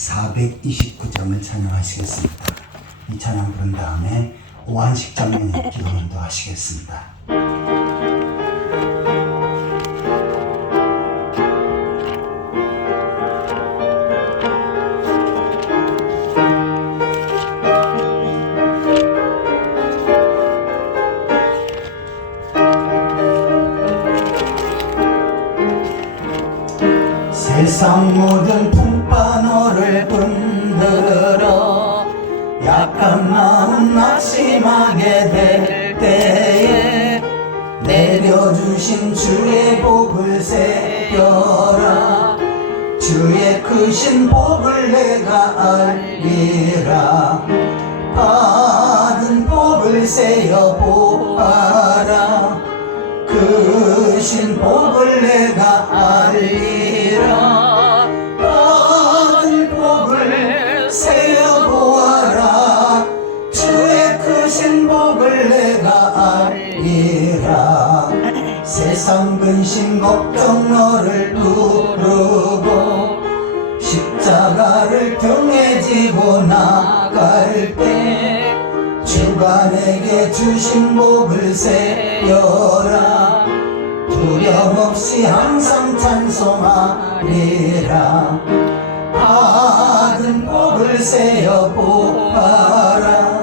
429점을 찬양하시겠습니다. 이 찬양 부른 다음에 오한식 장면의 기도문도 하시겠습니다. 세상 모든 풍파노를 흔들어 약한 마음 낙심하게 될 때에 내려주신 주의 복을 새겨라. 주의 크신 복을 내가 알리라. 받은 복을 세어 보아라. 크신 복을 내가 알리라. 받은 복을 세어 보아라. 주의 크신 복을 내가 알리라. 세상 근심 걱정 너를 두르고 십자가를 등에 지고 나갈 때 주가 내게 주신 복을 세여라. 두려움 없이 항상 찬송하리라. 받은 복을 세어 보아라.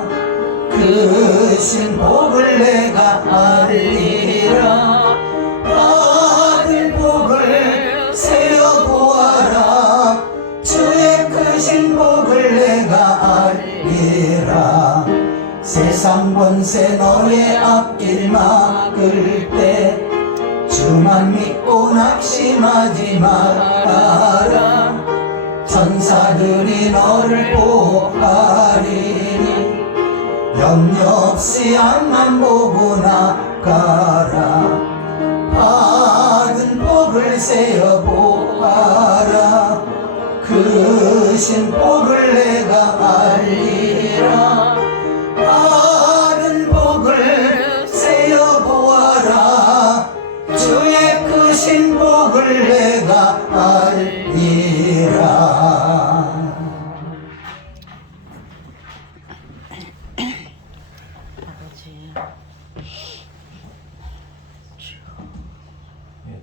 크신 복을 내가 알리라. 받은 복을 세어 보아라. 주의 크신 복을 내가 알리라. 세상 권세 너의 앞길 막을 때 주만 믿고 낙심하지 말아라. 천사들이 너를 보호하리니 염려 없이 앞만 보고 나가라. 받은 복을 세어 보아라. 크신 복을 내가 알리라. 받은 복을 세어 보아라. 주의 크신 복을 내가 알리라.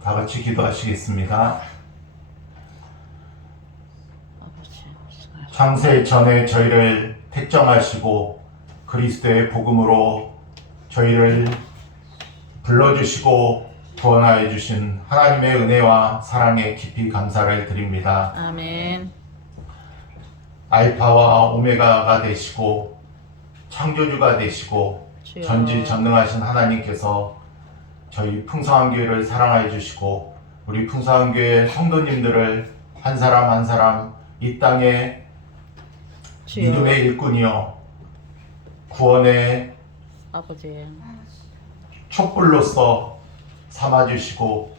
다 같이 기도하시겠습니다. 창세 전에 저희를 택정하시고 그리스도의 복음으로 저희를 불러주시고 구원하여 주신 하나님의 은혜와 사랑에 깊이 감사를 드립니다. 아멘. 알파와 오메가가 되시고 창조주가 되시고 주여. 전지전능하신 하나님께서 저희 풍성한 교회를 사랑하여 주시고 우리 풍성한 교회 성도님들을 한 사람 한 사람 이 땅에 주여. 믿음의 일꾼이요 구원의 아버지. 촛불로서 삼아주시고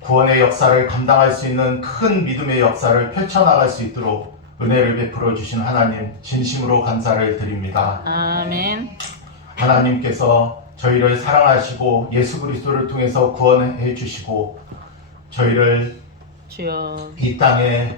구원의 역사를 감당할 수 있는 큰 믿음의 역사를 펼쳐나갈 수 있도록 은혜를 베풀어 주신 하나님 진심으로 감사를 드립니다. 아멘. 하나님께서 저희를 사랑하시고 예수 그리스도를 통해서 구원해 주시고 저희를 주여. 이 땅에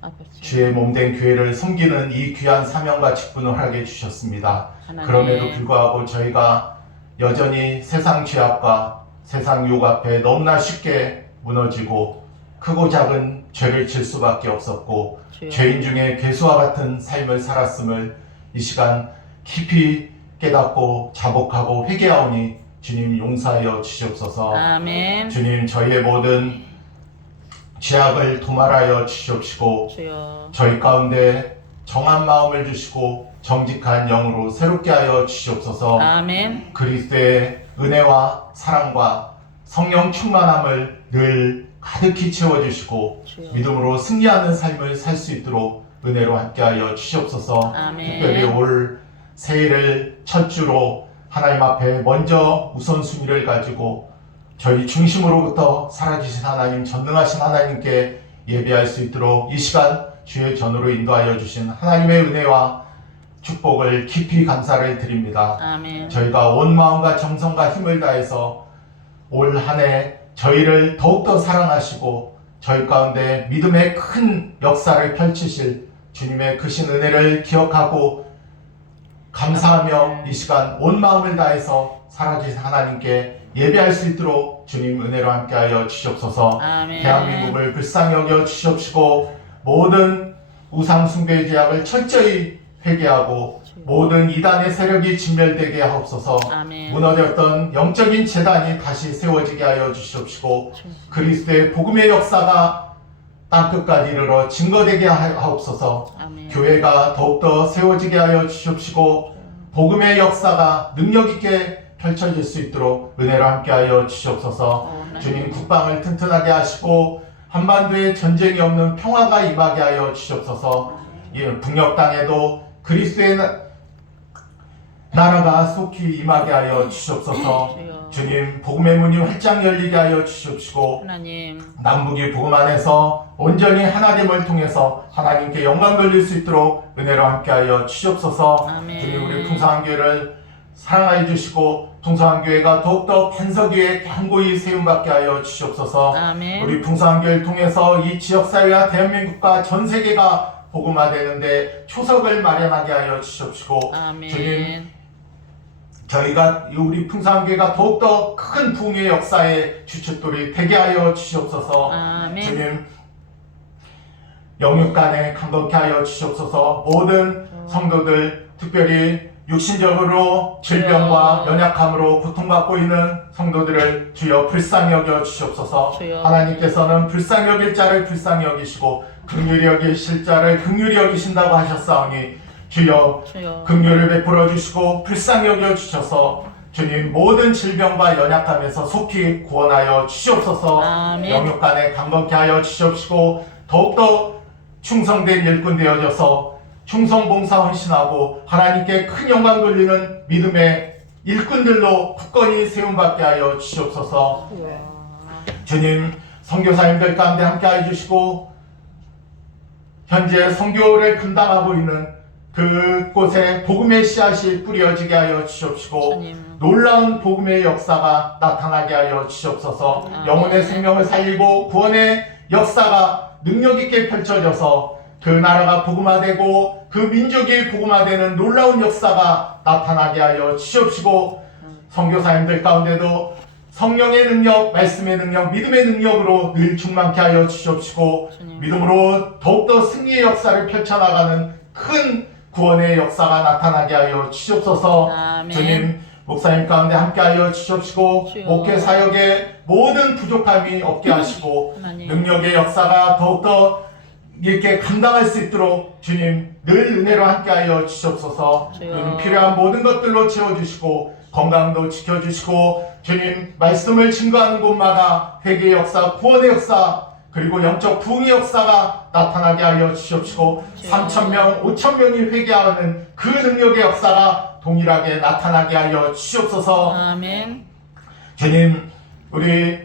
아버지. 주의 몸된 교회를 섬기는 이 귀한 사명과 직분을 하게 해주셨습니다. 하나님. 그럼에도 불구하고 저희가 여전히 세상 죄악과 세상 유혹 앞에 너무나 쉽게 무너지고 크고 작은 죄를 질 수밖에 없었고 주여. 죄인 중에 괴수와 같은 삶을 살았음을 이 시간 깊이 깨닫고 자복하고 회개하오니 주님 용서하여 주시옵소서. 아멘. 주님 저희의 모든 죄악을 도말하여 주시옵시고 주여. 저희 가운데 정한 마음을 주시고 정직한 영으로 새롭게 하여 주시옵소서. 아멘. 그리스도의 은혜와 사랑과 성령 충만함을 늘 가득히 채워주시고 주여. 믿음으로 승리하는 삶을 살 수 있도록 은혜로 함께하여 주시옵소서. 아멘. 특별히 올 새해를 첫 주로 하나님 앞에 먼저 우선순위를 가지고 저희 중심으로부터 사라지신 하나님, 전능하신 하나님께 예배할 수 있도록 이 시간 주의 전으로 인도하여 주신 하나님의 은혜와 축복을 깊이 감사를 드립니다. 아멘. 저희가 온 마음과 정성과 힘을 다해서 올 한 해 저희를 더욱더 사랑하시고 저희 가운데 믿음의 큰 역사를 펼치실 주님의 크신 은혜를 기억하고 감사하며 이 시간 온 마음을 다해서 살아계신 하나님께 예배할 수 있도록 주님 은혜로 함께하여 주시옵소서. 아멘. 대한민국을 불쌍히 여겨 주시옵시고 모든 우상 숭배의 죄악을 철저히 회개하고 모든 이단의 세력이 진멸되게 하옵소서. 아멘. 무너졌던 영적인 재단이 다시 세워지게 하여 주시옵시고 그리스도의 복음의 역사가 땅끝까지 이르러 증거되게 하옵소서. 아멘. 교회가 더욱더 세워지게 하여 주시옵시고 복음의 역사가 능력 있게 펼쳐질 수 있도록 은혜로 함께하여 주시옵소서. 주님 국방을 튼튼하게 하시고 한반도에 전쟁이 없는 평화가 임하게 하여 주시옵소서. 북녘 땅에도 그리스도의 나라가 속히 임하게 하여 주시옵소서. 주님 복음의 문이 활짝 열리게 하여 주시옵시고 하나님. 남북이 복음 안에서 온전히 하나됨을 통해서 하나님께 영광 돌릴 수 있도록 은혜로 함께하여 주시옵소서. 아멘. 주님 우리 풍성한교회를 사랑하여 주시고 풍성한교회가 더욱더 반석 위에 견고히 세움받게 하여 주시옵소서. 아멘. 우리 풍성한교회를 통해서 이 지역사회와 대한민국과 전세계가 복음화되는데 초석을 마련하게 하여 주시옵시고 아멘. 주님 저희가 우리 풍성한교회가 더욱더 큰 부흥의 역사의 주춧돌이 되게 하여 주시옵소서. 아멘. 주님 영육간에 강건케 하여 주시옵소서. 모든 성도들 특별히 육신적으로 질병과 연약함으로 고통받고 있는 성도들을 주여 불쌍히 여겨 주시옵소서. 주여. 하나님께서는 불쌍히 여길 자를 불쌍히 여기시고 긍휼히 여기실 자를 긍휼히 여기신다고 하셨사오니 주여 주여. 긍휼을 베풀어 주시고 불쌍히 여겨 주셔서 주님 모든 질병과 연약함에서 속히 구원하여 주시옵소서. 아멘. 영육간에 강건케 하여 주시옵시고 더욱더 충성된 일꾼 되어져서 충성봉사 헌신하고 하나님께 큰 영광 돌리는 믿음의 일꾼들로 굳건히 세움받게 하여 주시옵소서. 주님 선교사님들 가운데 함께해 주시고 현재 선교를 감당하고 있는 그곳에 복음의 씨앗이 뿌려지게 하여 주시옵시고 주님. 놀라운 복음의 역사가 나타나게 하여 주시옵소서. 아멘. 영혼의 생명을 살리고 구원의 역사가 능력 있게 펼쳐져서 그 나라가 복음화되고 그 민족이 복음화되는 놀라운 역사가 나타나게 하여 주시옵시고 선교사님들 가운데도 성령의 능력, 말씀의 능력, 믿음의 능력으로 늘 충만케 하여 주시옵시고 주님. 믿음으로 더욱더 승리의 역사를 펼쳐나가는 큰 구원의 역사가 나타나게 하여 주시옵소서. 아멘. 주님 목사님 가운데 함께 하여 주시옵시고 주여. 목회 사역에 모든 부족함이 없게 하시고 하나님. 능력의 역사가 더욱더 이렇게 감당할 수 있도록 주님 늘 은혜로 함께하여 주시옵소서. 주여. 주님 필요한 모든 것들로 채워주시고 건강도 지켜주시고 주님 말씀을 증거하는 곳마다 회개의 역사, 구원의 역사 그리고 영적 부흥의 역사가 나타나게 하여 주시옵시고 주여. 3,000명, 5,000명이 회개하는 그 능력의 역사가 동일하게 나타나게 하여 주시옵소서. 아멘. 주님 우리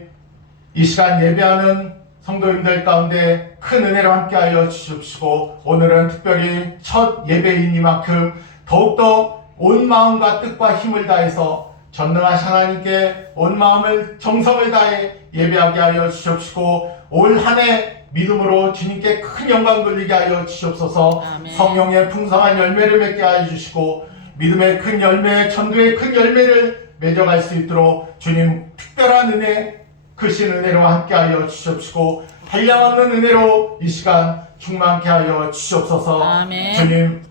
이 시간 예배하는 성도님들 가운데 큰 은혜로 함께하여 주시옵시고 오늘은 특별히 첫 예배이니만큼 더욱더 온 마음과 뜻과 힘을 다해서 전능하신 하나님께 온 마음을 정성을 다해 예배하게 하여 주시옵시고 올 한 해 믿음으로 주님께 큰 영광 돌리게 하여 주시옵소서. 아멘. 성령의 풍성한 열매를 맺게 하여 주시고 믿음의 큰 열매, 전도의 큰 열매를 맺어갈 수 있도록 주님 특별한 은혜 크신 은혜로 함께하여 주시옵시고 한량없는 은혜로 이 시간 충만케 하여 주시옵소서. 아멘.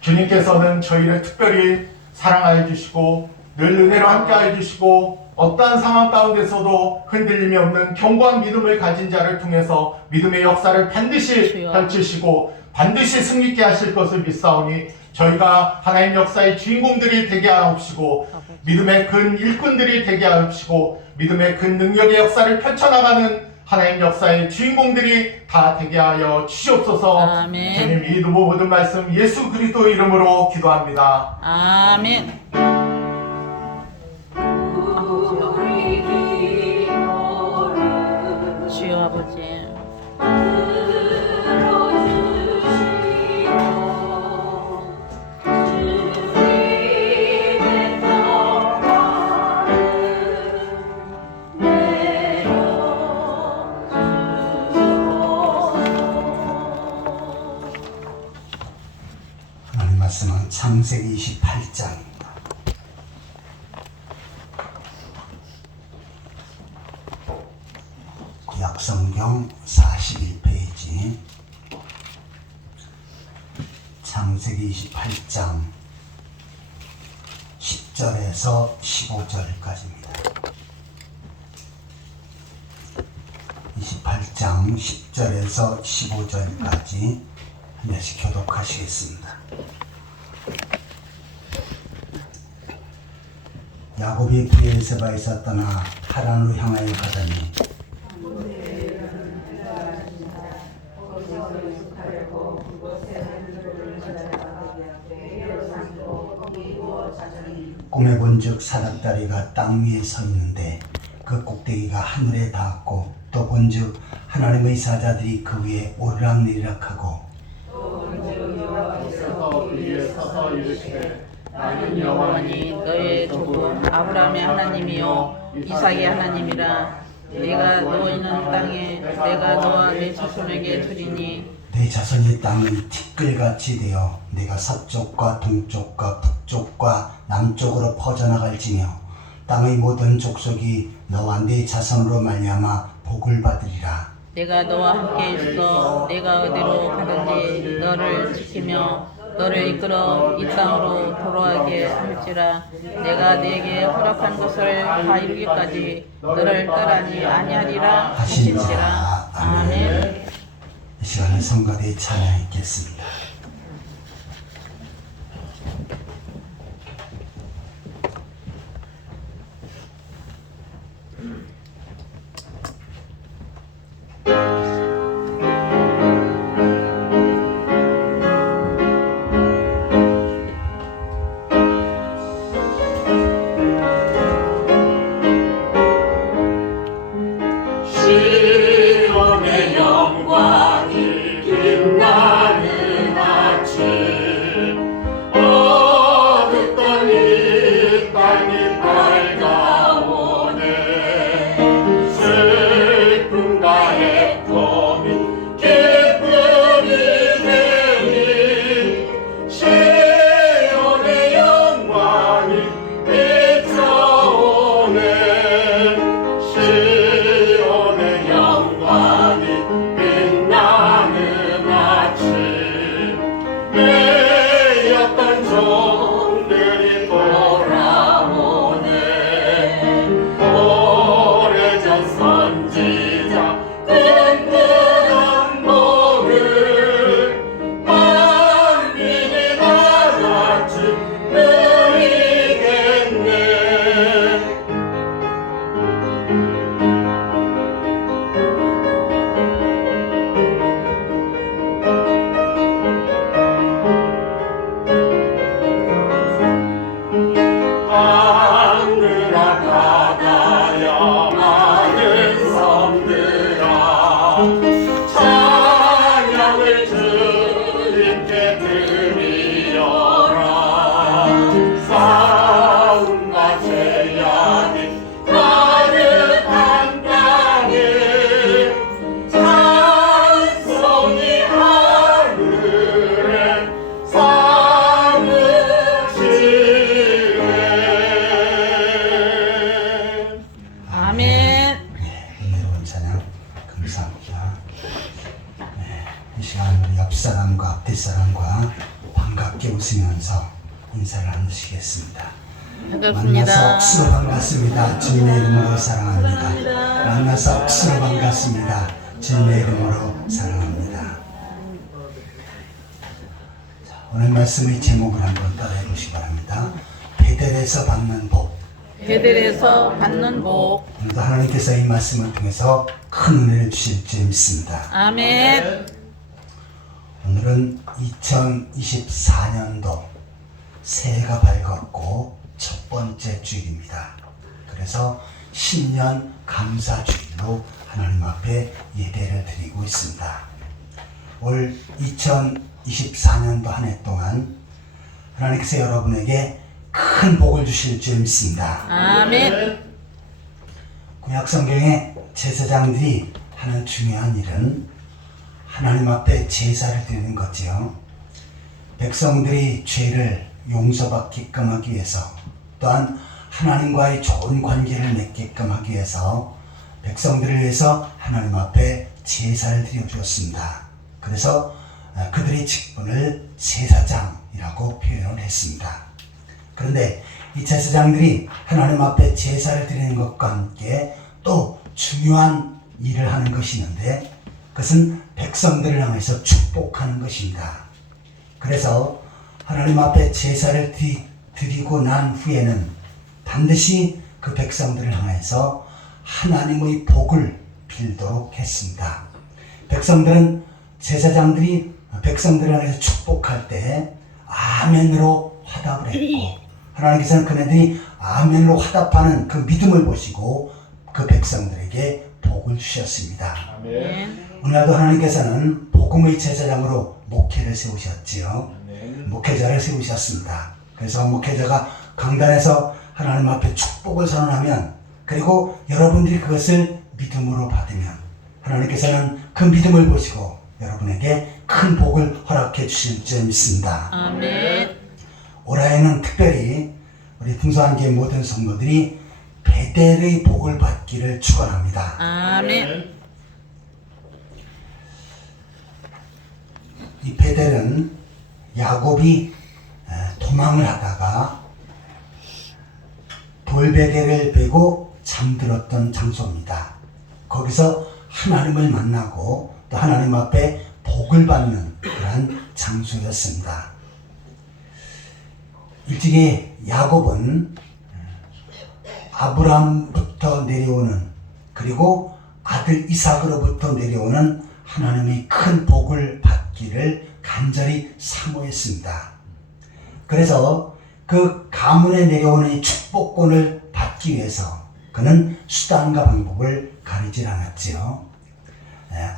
주님께서는 저희를 특별히 사랑하여 주시고 늘 은혜로 함께하여 주시고 어떠한 상황 가운데서도 흔들림이 없는 견고한 믿음을 가진 자를 통해서 믿음의 역사를 반드시 주여. 펼치시고 반드시 승리케 하실 것을 믿사오니 저희가 하나님 역사의 주인공들이 되게 하옵시고 믿음의 큰 일꾼들이 되게 하옵시고 믿음의 큰 능력의 역사를 펼쳐나가는 하나님 역사의 주인공들이 다 되게 하여 주시옵소서. 아멘. 주님 이 모든 말씀 예수 그리스도 이름으로 기도합니다. 아멘. 주여 아버지. 말씀은 창세기 28장입니다. 구약성경 41페이지 창세기 28장 10절에서 15절까지입니다. 28장 10절에서 15절까지 한 절씩 교독하시겠습니다. 야곱이 브엘세바에서 떠나 하란으로 향하여 가더니 꿈에 본즉 사닥다리가 땅 위에 서 있는데 그 꼭대기가 하늘에 닿았고 또 본즉 하나님의 사자들이 그 위에 오르락내리락하고 나는 여호와니 너의 조부 아브라함의 하나님이요 이삭의 하나님이라. 내가 누워 있는 땅에 내가 너와 내 자손에게 주리니 내 자손이 땅의 티끌같이 되어 내가 서쪽과 동쪽과 북쪽과 남쪽으로 퍼져나갈지며 땅의 모든 족속이 너와 네 자손으로 말미암아 복을 받으리라. 내가 너와 함께 있어 내가 어디로 가든지 너를 지키며 너를 이끌어 이 땅으로 돌아가게 할지라. 내가 네게 허락한 것을 다 이루기까지 너를 떠나지 아니하리라 하신지라. 아멘. 이 시간에 성가대에 찬양했겠습니다. 시온의 영광이 빛나는 아침 어둡던 이 땅이 밝아오네. 슬픔과 애통이 기쁨이 되니 시온의 영광이 비춰오네. 시온의 영광이 빛나는 아침 매였던 종들이 돌아오네. 오래전 선지자 든든한 복을 만민이 다같이 누리겠네. 하늘아 바다야 많은 섬들아 찬양을 주님께 드리어라. 싸움과 죄악이 가득한 땅에 찬송이 하늘에 사무치네. 아멘. 은혜로운 찬양 감사합니다. 이 시간 우리 옆 사람과 앞뒷 사람과 반갑게 웃으면서 인사를 나누시겠습니다. 만나서 반갑습니다. 억수로 반갑습니다. 주님의 이름으로 사랑합니다. 만나서 억수로 반갑습니다. 주님의 이름으로 사랑합니다. 자, 오늘 말씀의 제목을 한번 따라해 보시기 바랍니다. 베델에서 받는 복. 베델에서 받는 복. 오늘도 하나님께서 이 말씀을 통해서 큰 은혜를 주실 줄 믿습니다. 아멘. 오늘은 2024년도 새해가 밝았고 첫 번째 주일입니다. 그래서 신년 감사주일로 하나님 앞에 예배를 드리고 있습니다. 올 2024년도 한 해 동안 하나님께서 여러분에게 큰 복을 주실 줄 믿습니다. 아멘. 구약성경의 제사장들이 하는 중요한 일은 하나님 앞에 제사를 드리는 거지요. 백성들이 죄를 용서받게끔 하기 위해서, 또한 하나님과의 좋은 관계를 맺게끔 하기 위해서 백성들을 위해서 하나님 앞에 제사를 드려주었습니다. 그래서 그들의 직분을 제사장이라고 표현을 했습니다. 그런데 이 제사장들이 하나님 앞에 제사를 드리는 것과 함께 또 중요한 일을 하는 것이 있는데, 그것은 백성들을 향해서 축복하는 것입니다. 그래서 하나님 앞에 제사를 드리고 난 후에는 반드시 그 백성들을 향해서 하나님의 복을 빌도록 했습니다. 백성들은, 제사장들이 백성들을 향해서 축복할 때 아멘으로 화답을 했고, 하나님께서는 그네들이 아멘으로 화답하는 그 믿음을 보시고 그 백성들에게 복을 주셨습니다. 아멘. 오늘도 하나님께서는 복음의 제사장으로 목회를 세우셨지요. 목회자를 세우셨습니다. 그래서 목회자가 강단에서 하나님 앞에 축복을 선언하면, 그리고 여러분들이 그것을 믿음으로 받으면 하나님께서는 그 믿음을 보시고 여러분에게 큰 복을 허락해 주실 줄 믿습니다. 아멘. 올해에는 특별히 우리 풍성한교회 모든 성도들이 베델의 복을 받기를 축원합니다. 아멘. 이 베델은 야곱이 도망을 하다가 돌베개를 베고 잠들었던 장소입니다. 거기서 하나님을 만나고 또 하나님 앞에 복을 받는 그러한 장소였습니다. 일찍이 야곱은 아브라함부터 내려오는, 그리고 아들 이삭으로부터 내려오는 하나님의 큰 복을 받기를 간절히 사모했습니다. 그래서 그 가문에 내려오는 이 축복권을 받기 위해서 그는 수단과 방법을 가리질 않았지요.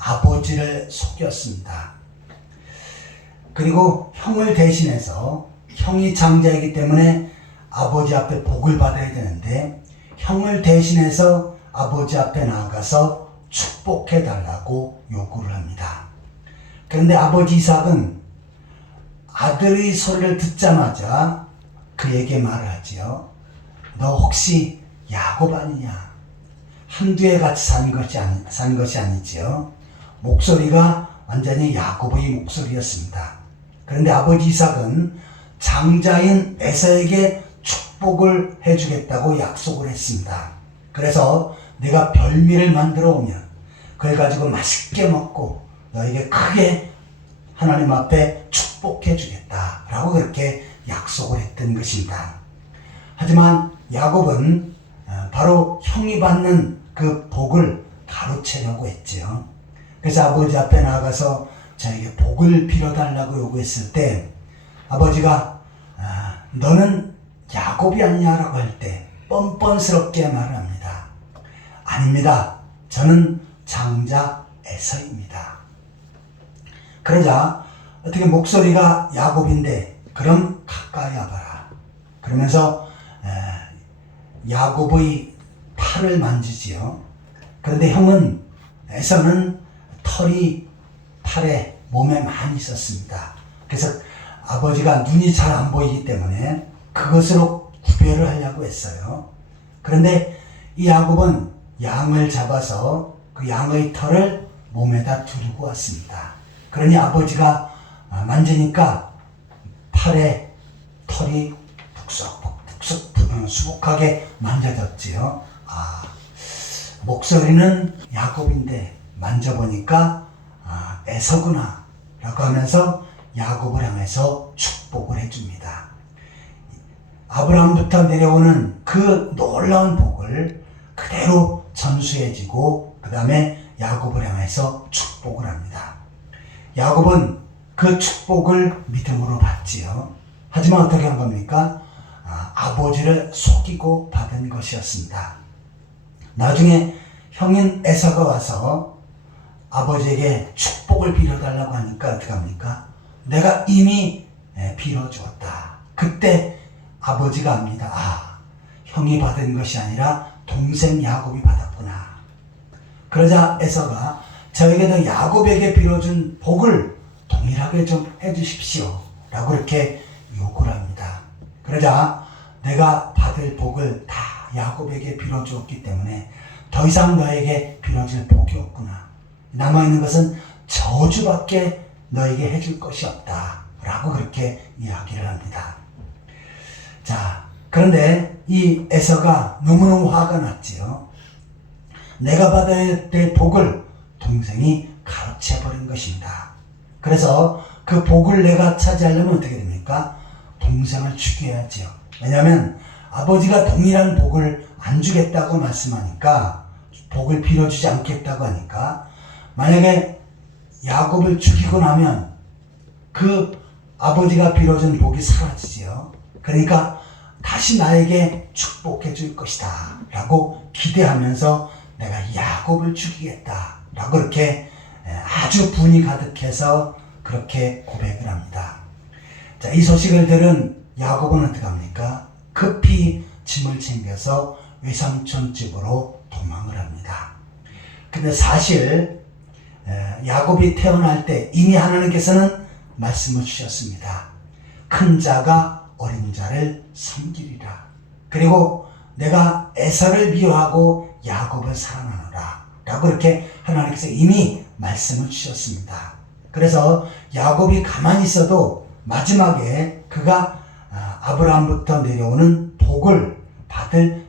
아버지를 속였습니다. 그리고 형을 대신해서, 형이 장자이기 때문에 아버지 앞에 복을 받아야 되는데, 형을 대신해서 아버지 앞에 나아가서 축복해 달라고 요구를 합니다. 그런데 아버지 이삭은 아들의 소리를 듣자마자 그에게 말을 하지요. 너 혹시 야곱 아니냐? 한두 해 같이 산 것이 아니지요. 목소리가 완전히 야곱의 목소리였습니다. 그런데 아버지 이삭은 장자인 에서에게 축복을 해주겠다고 약속을 했습니다. 그래서 내가 별미를 만들어 오면 그걸 가지고 맛있게 먹고 너에게 크게 하나님 앞에 축복해 주겠다라고 그렇게 약속을 했던 것입니다. 하지만 야곱은 바로 형이 받는 그 복을 가로채려고 했지요. 그래서 아버지 앞에 나가서 저에게 복을 빌어달라고 요구했을 때, 아버지가 너는 야곱이 아니냐라고 할 때 뻔뻔스럽게 말을 합니다. 아닙니다. 저는 장자 에서입니다. 그러자 어떻게 목소리가 야곱인데 그럼 가까이 와봐라. 그러면서 야곱의 팔을 만지지요. 그런데 형은, 에서는 털이 팔에, 몸에 많이 있었습니다. 그래서 아버지가 눈이 잘 안 보이기 때문에 그것으로 구별을 하려고 했어요. 그런데 이 야곱은 양을 잡아서 그 양의 털을 몸에다 두르고 왔습니다. 그러니 아버지가 만지니까 팔에 털이 푹석푹석 수북하게 만져졌지요. 목소리는 야곱인데 만져보니까 에서구나 라고 하면서 야곱을 향해서 축복을 해줍니다. 아브라함부터 내려오는 그 놀라운 복을 그대로 전수해지고 그 다음에 야곱을 향해서 축복을 합니다. 야곱은 그 축복을 믿음으로 받지요. 하지만 어떻게 한 겁니까? 아버지를 속이고 받은 것이었습니다. 나중에 형인 에서가 와서 아버지에게 축복을 빌어달라고 하니까 어떻게 합니까? 내가 이미 빌어주었다. 그때 아버지가 압니다. 형이 받은 것이 아니라 동생 야곱이 받았구나. 그러자 에서가 저에게도 야곱에게 빌어준 복을 동일하게 좀 해주십시오 라고 이렇게 요구를 합니다. 그러자 내가 받을 복을 다 야곱에게 빌어주었기 때문에 더 이상 너에게 빌어줄 복이 없구나. 남아있는 것은 저주밖에 너에게 해줄 것이 없다. 라고 그렇게 이야기를 합니다. 자, 그런데 이 에서가 너무너무 화가 났지요. 내가 받아야 될 복을 동생이 가로채버린 것입니다. 그래서 그 복을 내가 차지하려면 어떻게 됩니까? 동생을 죽여야지요. 왜냐하면 아버지가 동일한 복을 안 주겠다고 말씀하니까, 복을 빌어주지 않겠다고 하니까, 만약에 야곱을 죽이고 나면 그 아버지가 빌어준 복이 사라지지요. 그러니까 다시 나에게 축복해 줄 것이다 라고 기대하면서 내가 야곱을 죽이겠다 라고 이렇게 아주 분이 가득해서 그렇게 고백을 합니다. 자, 이 소식을 들은 야곱은 어떻게 합니까? 급히 짐을 챙겨서 외삼촌 집으로 도망을 합니다. 근데 사실 야곱이 태어날 때 이미 하나님께서는 말씀을 주셨습니다. 큰 자가 어린 자를 섬기리라. 그리고 내가 에서를 미워하고 야곱을 사랑하노라 라고 이렇게 하나님께서 이미 말씀을 주셨습니다. 그래서 야곱이 가만히 있어도 마지막에 그가 아브라함부터 내려오는 복을 받을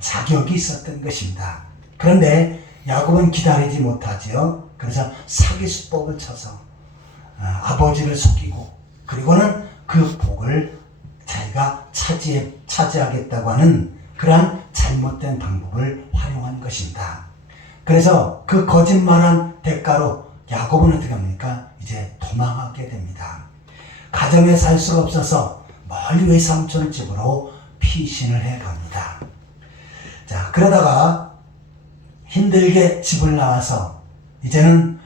자격이 있었던 것입니다. 그런데 야곱은 기다리지 못하지요. 그래서 사기수법을 쳐서 아버지를 속이고, 그리고는 그 복을 자기가 차지하겠다고 하는 그러한 잘못된 방법을 활용한 것입니다. 그래서 그 거짓말한 대가로 야곱은 어떻게 합니까? 이제 도망하게 됩니다. 가정에 살 수가 없어서 멀리 외삼촌 집으로 피신을 해 갑니다. 자, 그러다가 힘들게 집을 나와서 이제는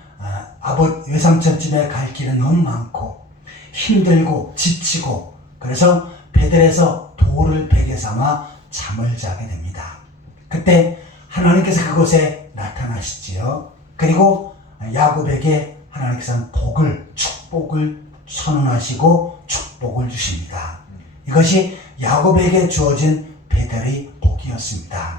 외삼촌 집에 갈 길은 너무 많고 힘들고 지치고, 그래서 베델에서 돌을 베개 삼아 잠을 자게 됩니다. 그때 하나님께서 그곳에 나타나시지요. 그리고 야곱에게 하나님께서는 축복을 선언하시고 축복을 주십니다. 이것이 야곱에게 주어진 베델의 복이었습니다.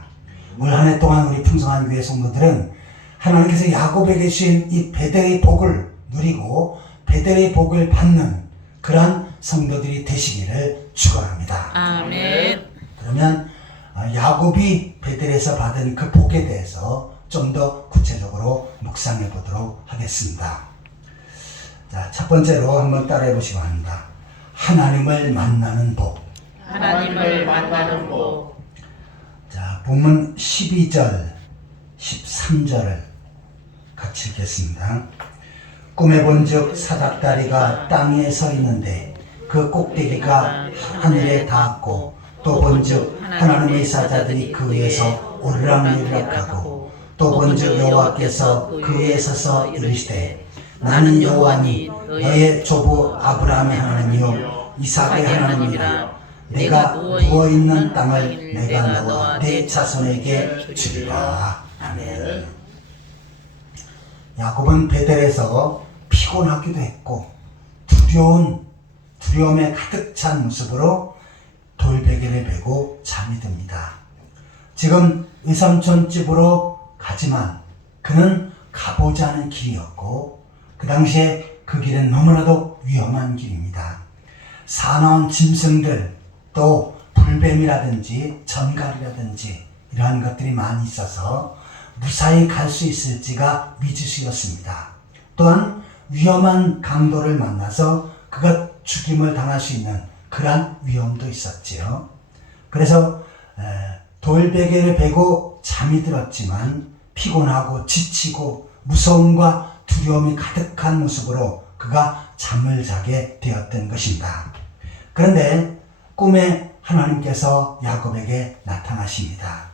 올 한 해 동안 우리 풍성한 교회 성도들은 하나님께서 야곱에게 주신 이 베델의 복을 누리고 베델의 복을 받는 그러한 성도들이 되시기를 축원합니다. 아멘. 그러면 야곱이 베델에서 받은 그 복에 대해서 좀 더 구체적으로 묵상해 보도록 하겠습니다. 자, 첫 번째로 한번 따라해 보시기 바랍니다. 하나님을 만나는 복. 하나님을 만나는 복. 자, 본문 12절, 13절을 같이 읽겠습니다. 꿈에 본즉 사닥다리가 땅에 서 있는데 그 꼭대기가 하늘에 닿았고, 또 본즉 하나님의 사자들이 그 위에서 오르락내리락하고, 또 본즉 여호와께서 그 위에 서서 이르시되 나는 여호와니 너의 조부 아브라함의 하나님이요 이삭의 하나님이라. 내가 누워있는 땅을 내가 너와 내 자손에게 주리라. 아멘. 야곱은 베델에서 피곤하기도 했고 두려움에 가득 찬 모습으로 돌베개를 베고 잠이 듭니다. 지금 외삼촌 집으로 가지만 그는 가보자 하는 길이었고, 그 당시에 그 길은 너무나도 위험한 길입니다. 사나운 짐승들, 또 불뱀이라든지 전갈이라든지 이러한 것들이 많이 있어서 무사히 갈 수 있을지가 미지수였습니다. 또한 위험한 강도를 만나서 그가 죽임을 당할 수 있는 그러한 위험도 있었지요. 그래서 돌베개를 베고 잠이 들었지만 피곤하고 지치고 무서움과 두려움이 가득한 모습으로 그가 잠을 자게 되었던 것입니다. 그런데 꿈에 하나님께서 야곱에게 나타나십니다.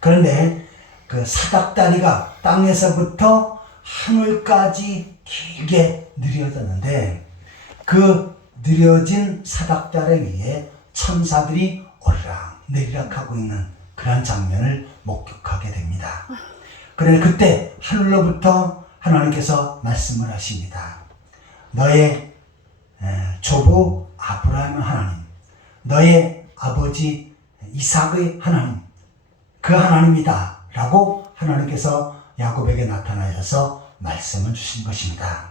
그런데 그 사닥다리가 땅에서부터 하늘까지 길게 느려졌는데, 그 느려진 사닥다리 위에 천사들이 오르락 내리락하고 있는 그런 장면을 목격하게 됩니다. 그런데 그때 하늘로부터 하나님께서 말씀을 하십니다. 너의 조부 아브라함의 하나님, 너의 아버지 이삭의 하나님, 그 하나님이다 라고 하나님께서 야곱에게 나타나셔서 말씀을 주신 것입니다.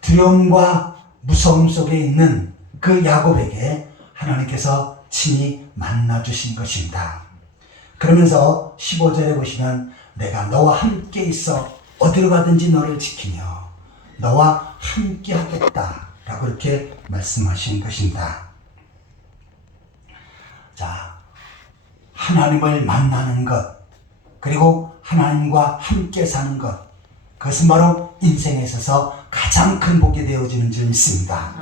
두려움과 무서움 속에 있는 그 야곱에게 하나님께서 친히 만나 주신 것입니다. 그러면서 15절에 보시면 내가 너와 함께 있어 어디로 가든지 너를 지키며 너와 함께 하겠다 라고 이렇게 말씀하신 것입니다. 자, 하나님을 만나는 것, 그리고 하나님과 함께 사는 것, 그것은 바로 인생에 있어서 가장 큰 복이 되어지는 줄 믿습니다.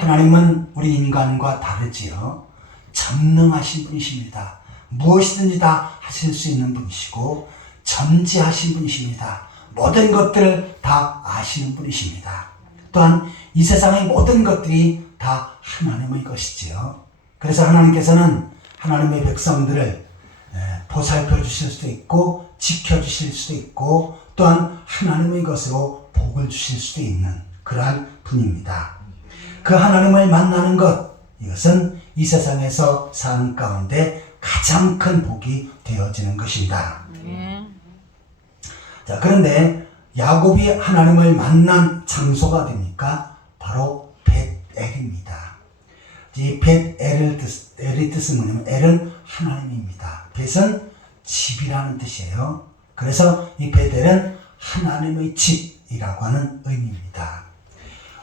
하나님은 우리 인간과 다르지요. 전능하신 분이십니다. 무엇이든지 다 하실 수 있는 분이시고 전지하신 분이십니다. 모든 것들을 다 아시는 분이십니다. 또한 이 세상의 모든 것들이 다 하나님의 것이지요. 그래서 하나님께서는 하나님의 백성들을 보살펴 주실 수도 있고 지켜주실 수도 있고 또한 하나님의 것으로 복을 주실 수도 있는 그러한 분입니다. 그 하나님을 만나는 것, 이것은 이 세상에서 사는 가운데 가장 큰 복이 되어지는 것입니다. 자, 그런데 야곱이 하나님을 만난 장소가 됩니까? 바로 벳엘입니다. 이 벳엘의 뜻은 뭐냐면 엘은 하나님입니다. 벳은 집이라는 뜻이에요. 그래서 이 벳엘은 하나님의 집이라고 하는 의미입니다.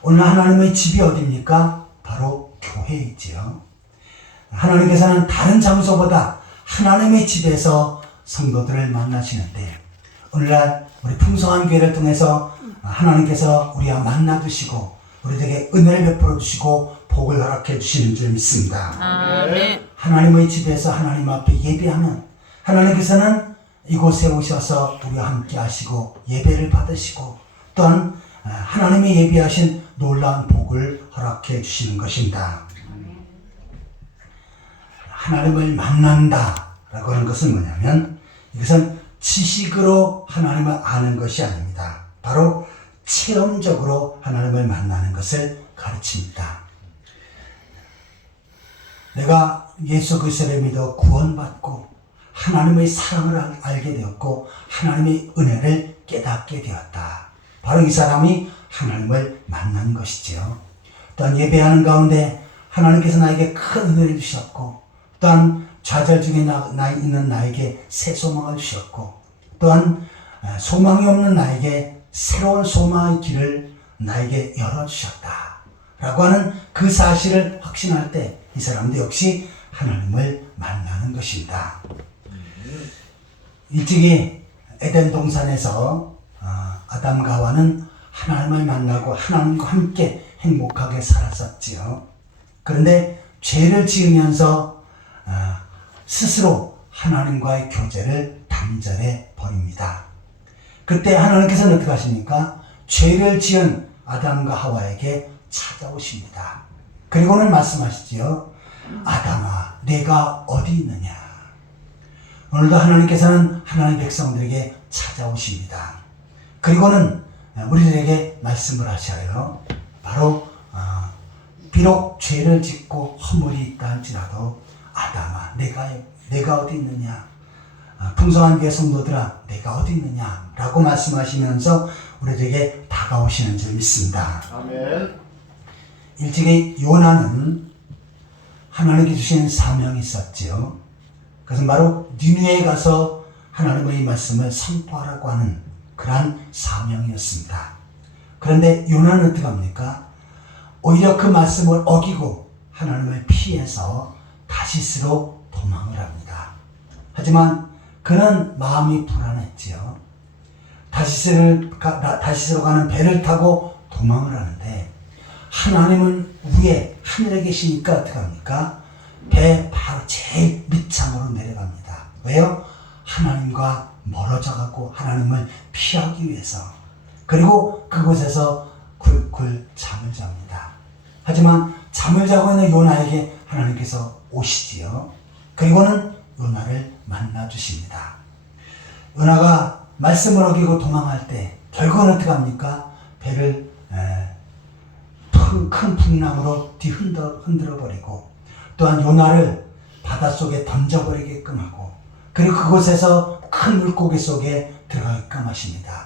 오늘 하나님의 집이 어디입니까? 바로 교회이지요. 하나님께서는 다른 장소보다 하나님의 집에서 성도들을 만나시는데 오늘날 우리 풍성한 교회를 통해서 하나님께서 우리와 만나 주시고 우리에게 은혜를 베풀어 주시고 복을 허락해 주시는 줄 믿습니다. 아멘. 하나님의 집에서 하나님 앞에 예배하면 하나님께서는 이곳에 오셔서 우리와 함께 하시고 예배를 받으시고 또한 하나님이 예비하신 놀라운 복을 허락해 주시는 것입니다. 하나님을 만난다라고 하는 것은 뭐냐면 이것은 지식으로 하나님을 아는 것이 아닙니다. 바로 체험적으로 하나님을 만나는 것을 가르칩니다. 내가 예수 그리스도를 믿어 구원받고 하나님의 사랑을 알게 되었고 하나님의 은혜를 깨닫게 되었다. 바로 이 사람이 하나님을 만난 것이지요. 또한 예배하는 가운데 하나님께서 나에게 큰 은혜를 주셨고 또한 좌절 중에 있는 나에게 새 소망을 주셨고 또한 소망이 없는 나에게 새로운 소망의 길을 나에게 열어주셨다 라고 하는 그 사실을 확신할 때 이 사람도 역시 하나님을 만나는 것입니다. 일찍이 에덴 동산에서 아담과 하와는 하나님을 만나고 하나님과 함께 행복하게 살았었지요. 그런데 죄를 지으면서 스스로 하나님과의 교제를 단절해 버립니다. 그때 하나님께서는 어떻게 하십니까? 죄를 지은 아담과 하와에게 찾아오십니다. 그리고는 말씀하시지요. 아담아, 내가 어디 있느냐? 오늘도 하나님께서는 하나님의 백성들에게 찾아오십니다. 그리고는 우리들에게 말씀을 하셔요. 바로 비록 죄를 짓고 허물이 있다 할지라도 아담아, 내가 어디 있느냐? 풍성한 교회 성도들아, 내가 어디 있느냐? 라고 말씀하시면서 우리들에게 다가오시는 줄 믿습니다. 아멘. 일찍이 요나는 하나님께 주신 사명이 있었지요. 그것은 바로 니느웨에 가서 하나님의 말씀을 선포하라고 하는 그러한 사명이었습니다. 그런데 요나는 어떻게 합니까? 오히려 그 말씀을 어기고 하나님을 피해서 다시스로 도망을 합니다. 하지만 그는 마음이 불안했지요. 다시스로 가는 배를 타고 도망을 하는데 하나님은 위에 하늘에 계시니까 어떻게 합니까? 배 바로 제일 밑창으로 내려갑니다. 왜요? 하나님과 멀어져 가고 하나님을 피하기 위해서. 그리고 그곳에서 굴굴 잠을 잡니다. 하지만 잠을 자고 있는 요나에게 하나님께서 오시지요. 그리고는 요나를 만나 주십니다. 요나가 말씀을 어기고 도망할 때 결국은 어떻게 합니까? 배를 그 큰 풍랑으로 흔들어 버리고 또한 요나를 바닷속에 던져버리게끔 하고 그리고 그곳에서 큰 물고기 속에 들어가게끔 하십니다.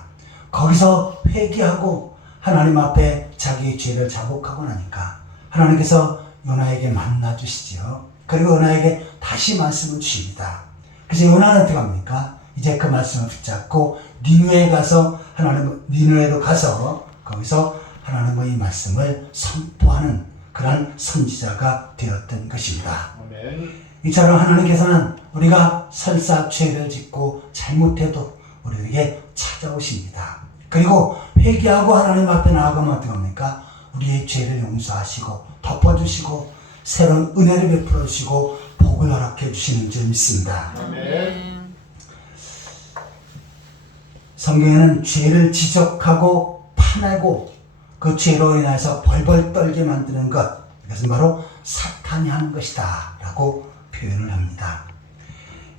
거기서 회개하고 하나님 앞에 자기의 죄를 자복하고 나니까 하나님께서 요나에게 만나 주시지요. 그리고 요나에게 다시 말씀을 주십니다. 그래서 요나는 어떻게 합니까? 이제 그 말씀을 붙잡고 니느웨로 가서 거기서 하나님의 말씀을 선포하는 그런 선지자가 되었던 것입니다. 이처럼 하나님께서는 우리가 설사 죄를 짓고 잘못해도 우리에게 찾아오십니다. 그리고 회개하고 하나님 앞에 나아가면 어떻게 합니까? 우리의 죄를 용서하시고 덮어주시고 새로운 은혜를 베풀어 주시고 복을 허락해 주시는 줄 믿습니다. 성경에는 죄를 지적하고 파내고 그 죄로 인해서 벌벌 떨게 만드는 것, 이것은 바로 사탄이 하는 것이다 라고 표현을 합니다.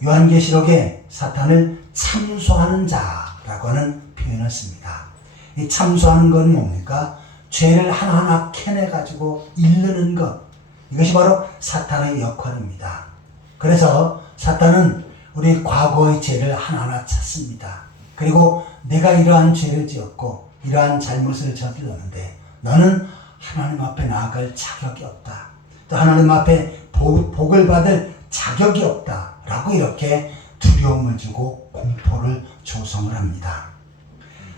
요한계시록에 사탄을 참소하는 자라고 하는 표현을 씁니다. 이 참소하는 건 뭡니까? 죄를 하나하나 캐내가지고 일르는 것, 이것이 바로 사탄의 역할입니다. 그래서 사탄은 우리 과거의 죄를 하나하나 찾습니다. 그리고 내가 이러한 죄를 지었고 이러한 잘못을 저질렀는데 너는 하나님 앞에 나아갈 자격이 없다. 또 하나님 앞에 복을 받을 자격이 없다. 라고 이렇게 두려움을 주고 공포를 조성을 합니다.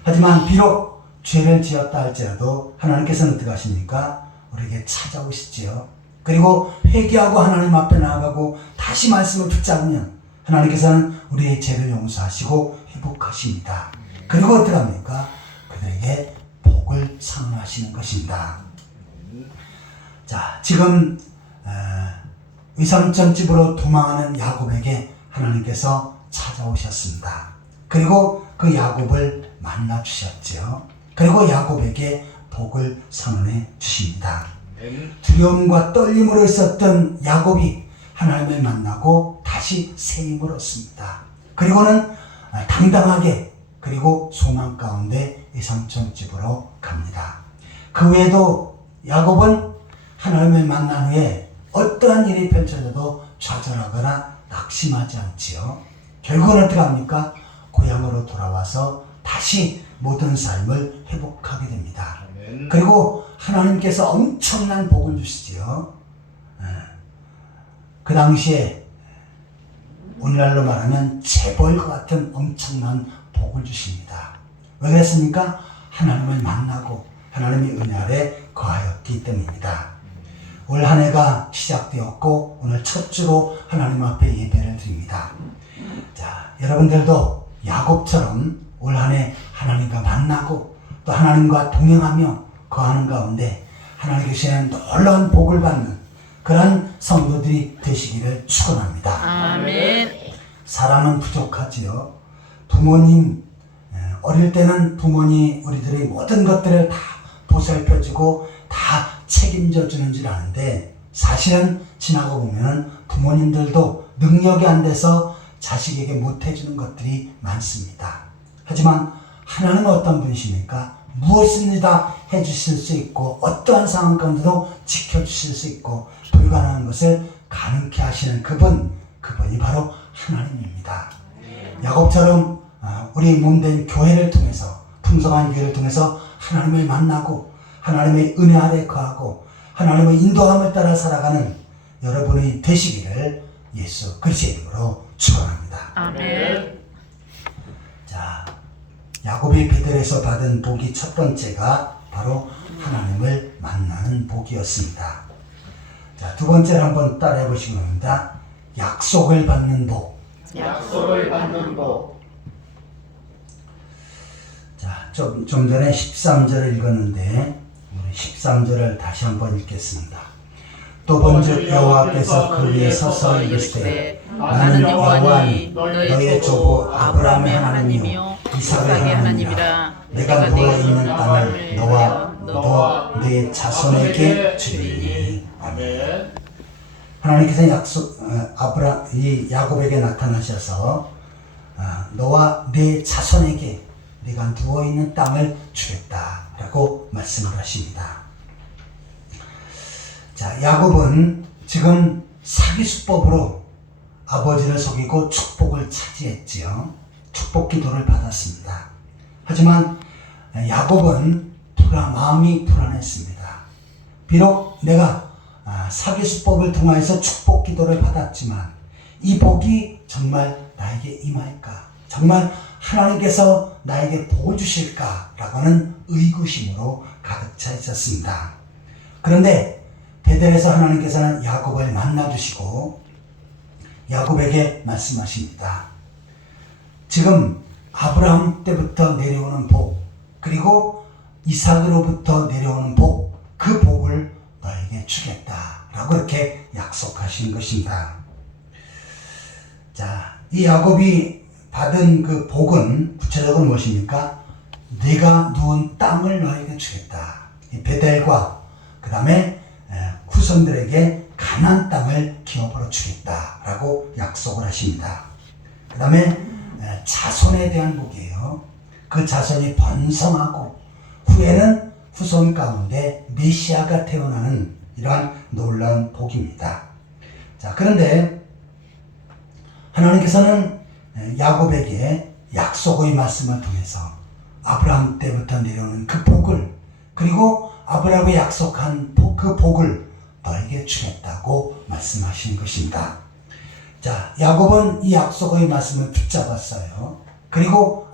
하지만 비록 죄를 지었다 할지라도 하나님께서는 어떻게 하십니까? 우리에게 찾아오시지요. 그리고 회개하고 하나님 앞에 나아가고 다시 말씀을 붙잡으면 하나님께서는 우리의 죄를 용서하시고 회복하십니다. 그리고 어떻게 합니까? 그들에게 복을 선언하시는 것입니다. 자, 지금 위선점집으로 도망하는 야곱에게 하나님께서 찾아오셨습니다. 그리고 그 야곱을 만나 주셨죠. 그리고 야곱에게 복을 선언해 주십니다. 두려움과 떨림으로 있었던 야곱이 하나님을 만나고 다시 새 힘을 얻습니다. 그리고는 당당하게 그리고 소망 가운데 위선점집으로 갑니다. 그 외에도 야곱은 하나님을 만난 후에 어떠한 일이 펼쳐져도 좌절하거나 낙심하지 않지요. 결국은 어떻게 합니까? 고향으로 돌아와서 다시 모든 삶을 회복하게 됩니다. 그리고 하나님께서 엄청난 복을 주시지요. 그 당시에 오늘날로 말하면 재벌과 같은 엄청난 복을 주십니다. 왜 그랬습니까? 하나님을 만나고 하나님의 은혜 아래 거하였기 때문입니다. 올 한 해가 시작되었고 오늘 첫 주로 하나님 앞에 예배를 드립니다. 자, 여러분들도 야곱처럼 올 한 해 하나님과 만나고 또 하나님과 동행하며 거하는 가운데 하나님께 주시는 놀라운 복을 받는 그런 성도들이 되시기를 축원합니다. 아멘. 사람은 부족하지요. 부모님 어릴 때는 부모님 우리들의 모든 것들을 다 보살펴주고 다 책임져 주는 줄 아는데 사실은 지나고 보면 부모님들도 능력이 안 돼서 자식에게 못 해주는 것들이 많습니다. 하지만 하나님은 어떤 분이십니까? 무엇이든 다 해주실 수 있고 어떠한 상황 가운데도 지켜주실 수 있고 불가능한 것을 가능케 하시는 그분이 바로 하나님입니다. 야곱처럼 우리 몸된 교회를 통해서 풍성한 교회를 통해서 하나님을 만나고 하나님의 은혜 아래 거하고 하나님의 인도함을 따라 살아가는 여러분이 되시기를 예수 그리스도의 이름으로 축원합니다. 아멘. 자, 야곱이 베델에서 받은 복이 첫 번째가 바로 하나님을 만나는 복이었습니다. 자, 두 번째를 한번 따라해 보시기 바랍니다. 약속을 받는 복. 약속을 받는 복. 자, 좀 전에 13절을 읽었는데 13절을 다시 한번 읽겠습니다. 또 본즉 여호와께서 그 위에 서서 이르시되 나는 여호와니 너의 조부 아브라함의 하나님이요 이삭의 하나님이라. 내가 누워있는 땅을 너와 네 자손에게 주리니. 아멘. 하나님께서 이 야곱에게 나타나셔서 너와 네 자손에게 내가 누워있는 땅을 주겠다라고 말씀을 하십니다. 자, 야곱은 지금 사기수법으로 아버지를 속이고 축복을 차지했지요. 축복 기도를 받았습니다. 하지만 야곱은 마음이 불안했습니다. 비록 내가 사기수법을 통하여서 축복 기도를 받았지만 이 복이 정말 나에게 임할까? 정말 하나님께서 나에게 복을 주실까? 라고는 의구심으로 가득 차 있었습니다. 그런데 베델에서 하나님께서는 야곱을 만나주시고 야곱에게 말씀하십니다. 지금 아브라함 때부터 내려오는 복, 그리고 이삭으로부터 내려오는 복, 그 복을 너에게 주겠다 라고 이렇게 약속하신 것입니다. 자, 이 야곱이 받은 그 복은 구체적으로 무엇입니까? 네가 누운 땅을 너에게 주겠다. 이 베델과 그 다음에 후손들에게 가나안 땅을 기업으로 주겠다 라고 약속을 하십니다. 그 다음에 자손에 대한 복이에요. 그 자손이 번성하고 후에는 후손 가운데 메시아가 태어나는 이러한 놀라운 복입니다. 자, 그런데 하나님께서는 야곱에게 약속의 말씀을 통해서 아브라함 때부터 내려오는 그 복을, 그리고 아브라함이 약속한 그 복을 너에게 주겠다고 말씀하신 것입니다. 자, 야곱은 이 약속의 말씀을 붙잡았어요. 그리고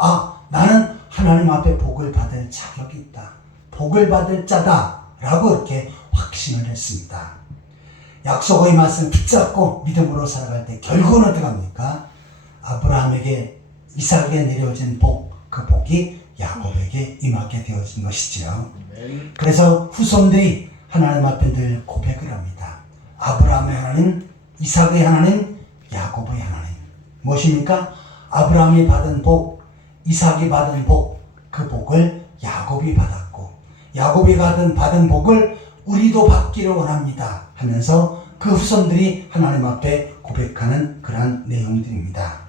나는 하나님 앞에 복을 받을 자격이 있다. 복을 받을 자다 라고 이렇게 확신을 했습니다. 약속의 말씀을 붙잡고 믿음으로 살아갈 때 결국은 어떻게 합니까? 아브라함에게, 이삭에게 내려진 복, 그 복이 야곱에게 임하게 되어진 것이지요. 그래서 후손들이 하나님 앞에 늘 고백을 합니다. 아브라함의 하나님, 이삭의 하나님, 야곱의 하나님. 무엇입니까? 아브라함이 받은 복, 이삭이 받은 복, 그 복을 야곱이 받았고, 야곱이 받은 복을 우리도 받기를 원합니다 하면서 그 후손들이 하나님 앞에 고백하는 그러한 내용들입니다.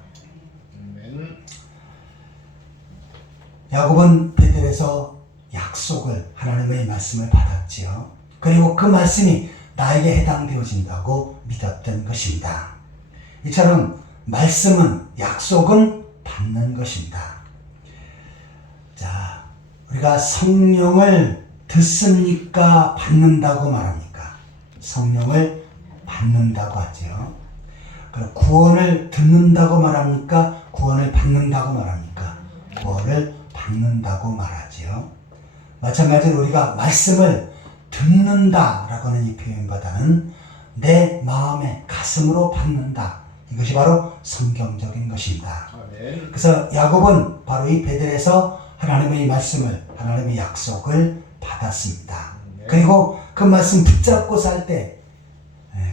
야곱은 베델에서 약속을, 하나님의 말씀을 받았지요. 그리고 그 말씀이 나에게 해당되어진다고 믿었던 것입니다. 이처럼 말씀은, 약속은 받는 것입니다. 자, 우리가 성령을 듣습니까? 받는다고 말합니까? 성령을 받는다고 하죠. 그리고 구원을 듣는다고 말합니까? 구원을 받는다고 말합니까? 구원을 받는다고 말하지요. 마찬가지로 우리가 말씀을 듣는다라고 하는 이 표현보다는 내 마음의 가슴으로 받는다. 이것이 바로 성경적인 것입니다. 그래서 야곱은 바로 이 베델에서 하나님의 말씀을, 하나님의 약속을 받았습니다. 그리고 그 말씀 붙잡고 살 때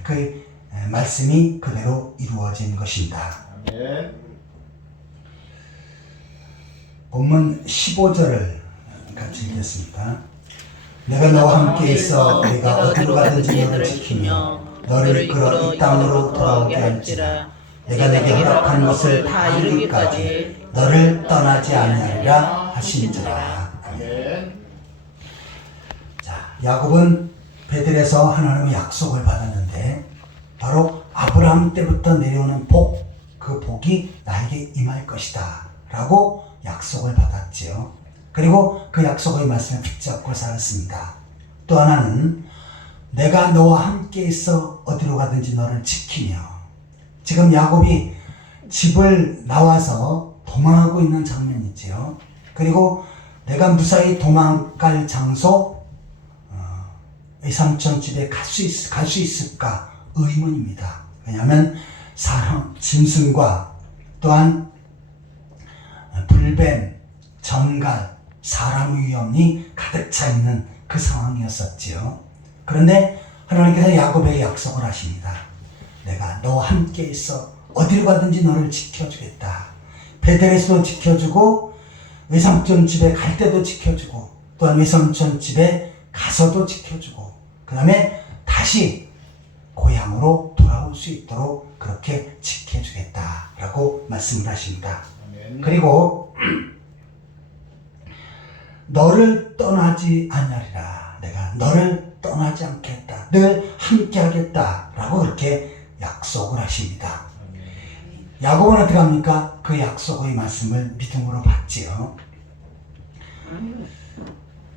그 말씀이 그대로 이루어진 것입니다. 본문 15절을 같이 읽겠습니다. 내가 너와 함께 있어 네가 어디로 가든지 너를 지키며 너를 이끌어 이 땅으로 돌아오게 할지라. 내가 내게 허락한 것을 다 이루기까지 너를 떠나지 아니하리라 하신지라. 자, 야곱은 베델에서 하나님의 약속을 받았는데 바로 아브라함 때부터 내려오는 복, 그 복이 나에게 임할 것이다 라고 약속을 받았지요. 그리고 그 약속의 말씀을 붙잡고 살았습니다. 또 하나는 내가 너와 함께 있어 어디로 가든지 너를 지키며. 지금 야곱이 집을 나와서 도망하고 있는 장면이지요. 그리고 내가 무사히 도망갈 장소, 외삼촌 집에 갈 수 있을까 의문입니다. 왜냐하면 사람, 짐승과 또한 불뱀, 정갈, 사람 위험이 가득 차 있는 그 상황이었었지요. 그런데 하나님께서 야곱에게 약속을 하십니다. 내가 너와 함께 있어 어디로 가든지 너를 지켜주겠다. 베델에서도 지켜주고 외삼촌 집에 갈 때도 지켜주고 또한 외삼촌 집에 가서도 지켜주고 그 다음에 다시 고향으로 돌아올 수 있도록 그렇게 지켜주겠다라고 말씀을 하십니다. 그리고 너를 떠나지 아니하리라. 내가 너를 떠나지 않겠다. 늘 함께 하겠다. 라고 그렇게 약속을 하십니다. 야곱은 어떻게 합니까? 그 약속의 말씀을 믿음으로 받지요.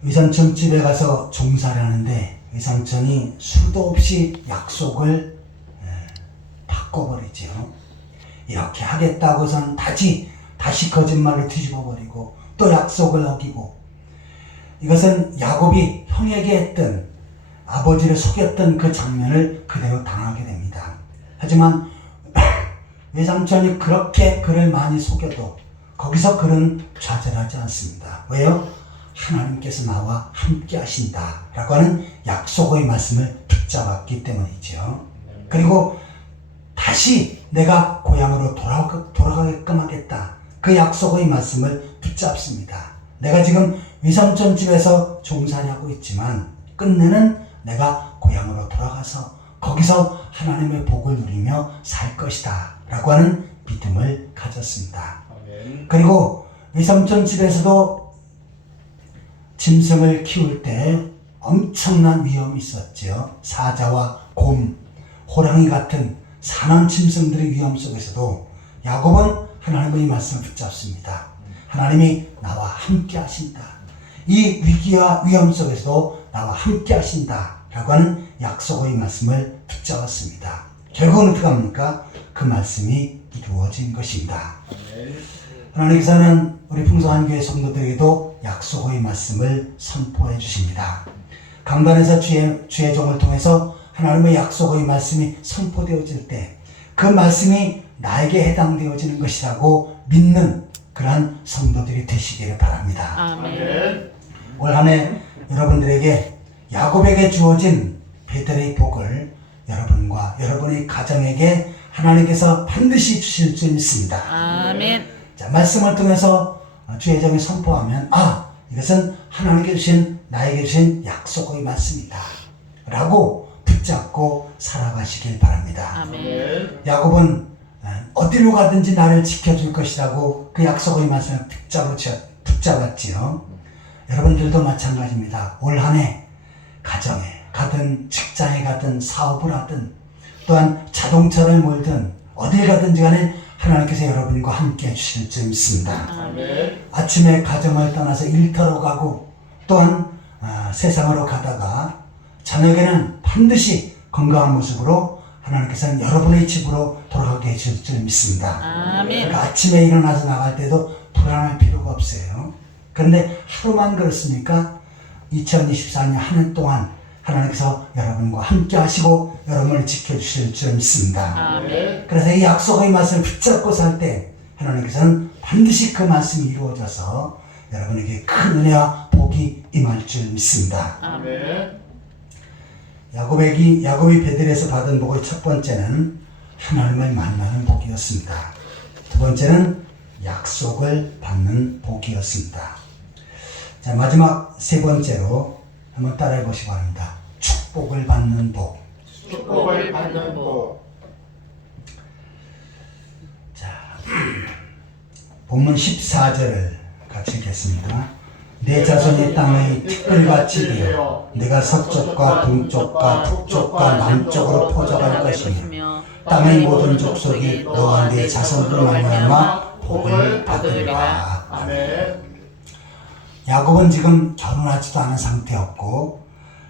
외삼촌 집에 가서 종사를 하는데 외삼촌이 수도 없이 약속을 바꿔버리죠. 이렇게 하겠다고선 다시 거짓말로 뒤집어버리고 또 약속을 어기고, 이것은 야곱이 형에게 했던, 아버지를 속였던 그 장면을 그대로 당하게 됩니다. 하지만 외삼촌이 그렇게 그를 많이 속여도 거기서 그는 좌절하지 않습니다. 왜요? 하나님께서 나와 함께 하신다 라고 하는 약속의 말씀을 붙잡았기 때문이죠. 그리고 다시 내가 고향으로 돌아가게끔 하겠다, 그 약속의 말씀을 붙잡습니다. 내가 지금 외삼촌 집에서 종살이 하고 있지만 끝내는 내가 고향으로 돌아가서 거기서 하나님의 복을 누리며 살 것이다 라고 하는 믿음을 가졌습니다. 그리고 외삼촌 집에서도 짐승을 키울 때 엄청난 위험이 있었죠. 사자와 곰, 호랑이 같은 사나운 짐승들의 위험 속에서도 야곱은 하나님의 말씀을 붙잡습니다. 하나님이 나와 함께 하신다. 이 위기와 위험 속에서도 나와 함께 하신다 라고 하는 약속의 말씀을 붙잡았습니다. 결국은 어떻게 합니까? 그 말씀이 이루어진 것입니다. 하나님께서는 우리 풍성한교회 성도들에게도 약속의 말씀을 선포해 주십니다. 강단에서 주의 종을 통해서 하나님의 약속의 말씀이 선포되어질 때 그 말씀이 나에게 해당되어지는 것이라고 믿는 그러한 성도들이 되시기를 바랍니다. 아멘. 올 한 해 여러분들에게 야곱에게 주어진 베델의 복을 여러분과 여러분의 가정에게 하나님께서 반드시 주실 줄 믿습니다. 아멘. 자, 말씀을 통해서 주의 종이 선포하면 이것은 하나님께 주신, 나에게 주신 약속의 말씀이다 라고 붙잡고 살아가시길 바랍니다. 아멘. 야곱은 어디로 가든지 나를 지켜줄 것이라고 그 약속의 말씀을 붙잡았지요. 여러분들도 마찬가지입니다. 올 한 해 가정에 가든 직장에 가든 사업을 하든 또한 자동차를 몰든 어딜 가든지 간에 하나님께서 여러분과 함께 해주실 줄 믿습니다. 아멘. 아침에 가정을 떠나서 일터로 가고 또한 세상으로 가다가 저녁에는 반드시 건강한 모습으로 하나님께서는 여러분의 집으로 돌아가게 해줄 줄 믿습니다. 아멘. 그러니까 아침에 일어나서 나갈 때도 불안할 필요가 없어요. 그런데 하루만 그렇습니까? 2024년 한 해 동안 하나님께서 여러분과 함께 하시고 여러분을 지켜주실 줄 믿습니다. 아멘. 그래서 이 약속의 말씀을 붙잡고 살 때 하나님께서는 반드시 그 말씀이 이루어져서 여러분에게 큰 은혜와 복이 임할 줄 믿습니다. 아멘. 야곱이 베델에서 받은 복의 첫 번째는 하나님을 만나는 복이었습니다. 두 번째는 약속을 받는 복이었습니다. 자, 마지막 세 번째로 한번 따라해 보시기 바랍니다. 축복을 받는 복. 축복을 받는 복. 자, 본문 14절을 같이 읽겠습니다. 내 자손이 땅의 티끌같이 되어 내가 서쪽과 동쪽과 북쪽과 남쪽으로 퍼져갈 것이며 땅의 모든 족속이 너와 네 자손으로 말미암아 복을 받으리라. 아멘. 야곱은 지금 결혼하지도 않은 상태였고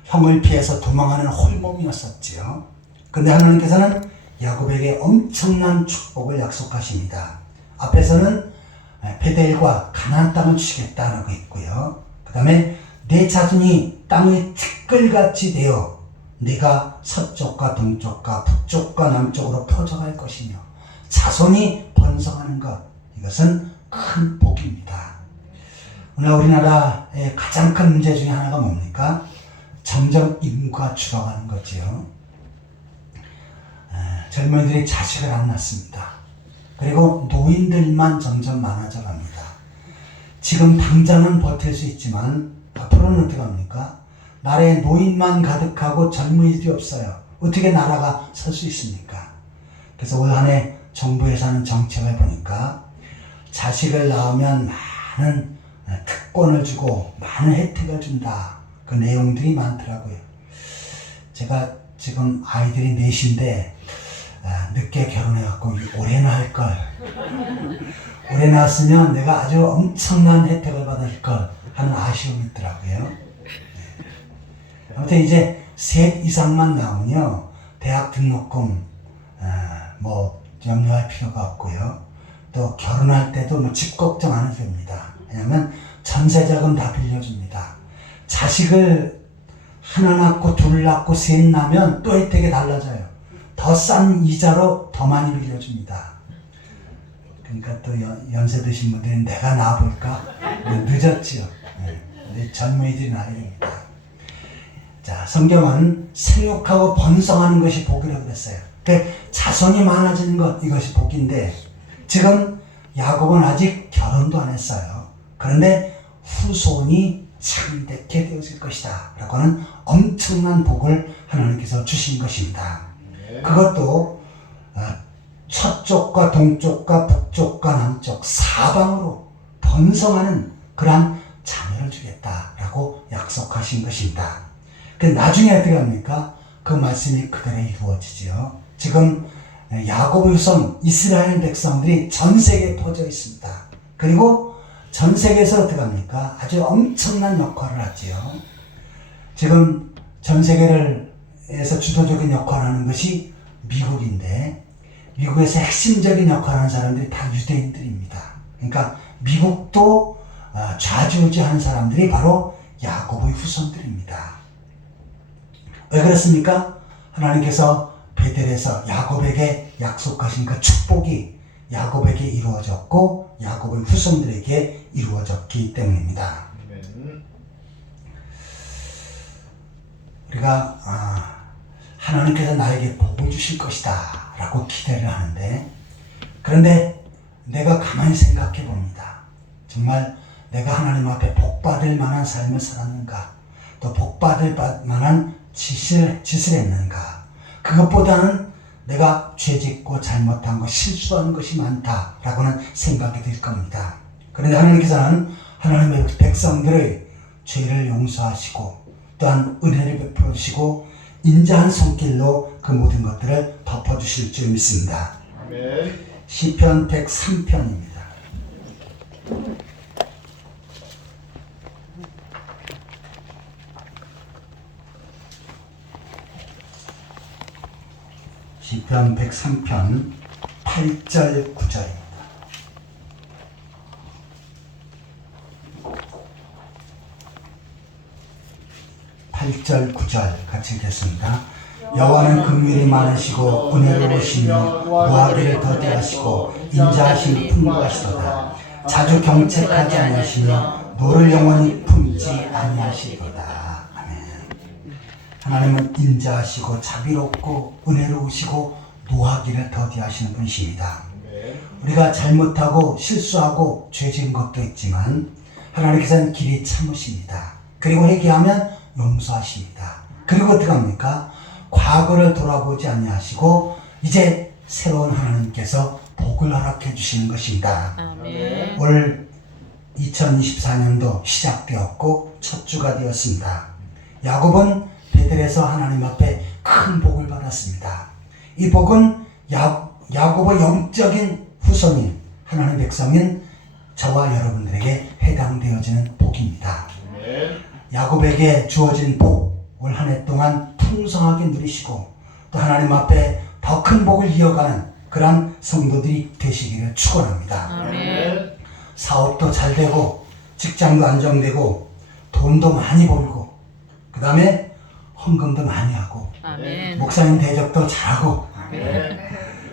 형을 피해서 도망하는 홀몸이었었지요. 근데 하나님께서는 야곱에게 엄청난 축복을 약속하십니다. 앞에서는 베델과 가나안 땅을 주시겠다라고 했고요. 그 다음에 내 자손이 땅의 티끌같이 되어 네가 서쪽과 동쪽과 북쪽과 남쪽으로 퍼져갈 것이며 자손이 번성하는 것, 이것은 큰 복입니다. 오늘 우리나라의 가장 큰 문제 중에 하나가 뭡니까? 점점 인구가 줄어가는 거지요. 젊은이들이 자식을 안 낳습니다. 그리고 노인들만 점점 많아져 갑니다. 지금 당장은 버틸 수 있지만 앞으로는 어떻게 합니까? 나라에 노인만 가득하고 젊은이들이 없어요. 어떻게 나라가 설 수 있습니까? 그래서 올 한 해 정부에서 하는 정책을 보니까 자식을 낳으면 많은 특권을 주고 많은 혜택을 준다. 그 내용들이 많더라고요. 제가 지금 아이들이 넷인데 늦게 결혼해갖고 올해 낳을걸. 올해 낳았으면 내가 아주 엄청난 혜택을 받을 걸 하는 아쉬움이 있더라고요. 아무튼 이제 셋 이상만 나오면요 대학 등록금 뭐 염려할 필요가 없고요. 또 결혼할 때도 뭐 집 걱정 안 해도 됩니다. 왜냐하면 전세자금 다 빌려줍니다. 자식을 하나 낳고 둘 낳고 셋 낳으면 또 혜택이 달라져요. 더 싼 이자로 더 많이 빌려줍니다. 그러니까 또 연세 드신 분들은 내가 낳아볼까? 늦었지요. 네. 젊은이들이 낳아야 됩니다. 자, 성경은 생육하고 번성하는 것이 복이라고 그랬어요. 그러니까 자손이 많아지는 것, 이것이 복인데 지금 야곱은 아직 결혼도 안 했어요. 그런데 후손이 창대케 되어질 것이다 라고 하는 엄청난 복을 하나님께서 주신 것입니다. 그것도 서쪽과 동쪽과 북쪽과 남쪽 사방으로 번성하는 그러한 자녀를 주겠다라고 약속하신 것입니다. 나중에 어떻게 합니까? 그 말씀이 그대로 이루어지죠. 지금 야곱의 후손 이스라엘 백성들이 전 세계에 퍼져 있습니다. 그리고 전 세계에서 어떻게 합니까? 아주 엄청난 역할을 하지요. 지금 전 세계에서 주도적인 역할을 하는 것이 미국인데 미국에서 핵심적인 역할을 하는 사람들이 다 유대인들입니다. 그러니까 미국도 좌지우지하는 사람들이 바로 야곱의 후손들입니다. 왜 그렇습니까? 하나님께서 베델에서 야곱에게 약속하신 그 축복이 야곱에게 이루어졌고 야곱의 후손들에게 이루어졌기 때문입니다. 우리가 하나님께서 나에게 복을 주실 것이다 라고 기대를 하는데 그런데 내가 가만히 생각해 봅니다. 정말 내가 하나님 앞에 복받을 만한 삶을 살았는가 또 복받을 만한 짓을 했는가 그것보다는 내가 죄짓고 잘못한 것 실수하는 것이 많다라고는 생각이 들 겁니다. 그런데 하나님께서는 하나님의 백성들의 죄를 용서하시고 또한 은혜를 베풀어 주시고 인자한 손길로 그 모든 것들을 덮어주실 줄 믿습니다. 아멘. 시편 103편입니다. 시편 103편 8절 9절입니다. 8절 9절 같이 읽겠습니다. 여호와는 긍휼이 많으시고 은혜로우시며 노하기를 더디하시고 인자하심이 풍부하시도다. 자주 경책하지 아니하시며 노를 영원히 품지 아니하시도다. 아멘. 하나님은 인자하시고 자비롭고 은혜로우시고 노하기를 더디하시는 분이십니다. 우리가 잘못하고 실수하고 죄진 것도 있지만 하나님께서는 길이 참으십니다. 그리고 회개하면 용서하십니다. 그리고 어떻게 합니까? 과거를 돌아보지 아니하시고 이제 새로운 하나님께서 복을 허락해 주시는 것입니다. 아멘. 올 2024년도 시작되었고 첫 주가 되었습니다. 야곱은 베델에서 하나님 앞에 큰 복을 받았습니다. 이 복은 야곱의 영적인 후손인 하나님 백성인 저와 여러분들에게 해당되어지는 복입니다. 야곱에게 주어진 복, 올 한 해 동안 풍성하게 누리시고 또 하나님 앞에 더 큰 복을 이어가는 그러한 성도들이 되시기를 축원합니다. 아멘. 사업도 잘 되고 직장도 안정되고 돈도 많이 벌고 그 다음에 헌금도 많이 하고 아멘. 목사님 대접도 잘하고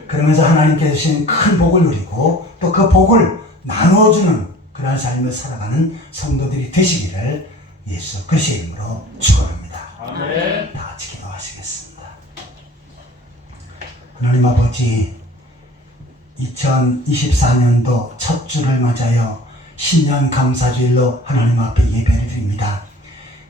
그러면서 하나님께서 주신 큰 복을 누리고 또 그 복을 나눠주는 그러한 삶을 살아가는 성도들이 되시기를 예수 그리스도의 이름으로 축원합니다. 아멘. 다 같이 기도하시겠습니다. 하나님 아버지 2024년도 첫 주를 맞아요 신년 감사주일로 하나님 앞에 예배를 드립니다.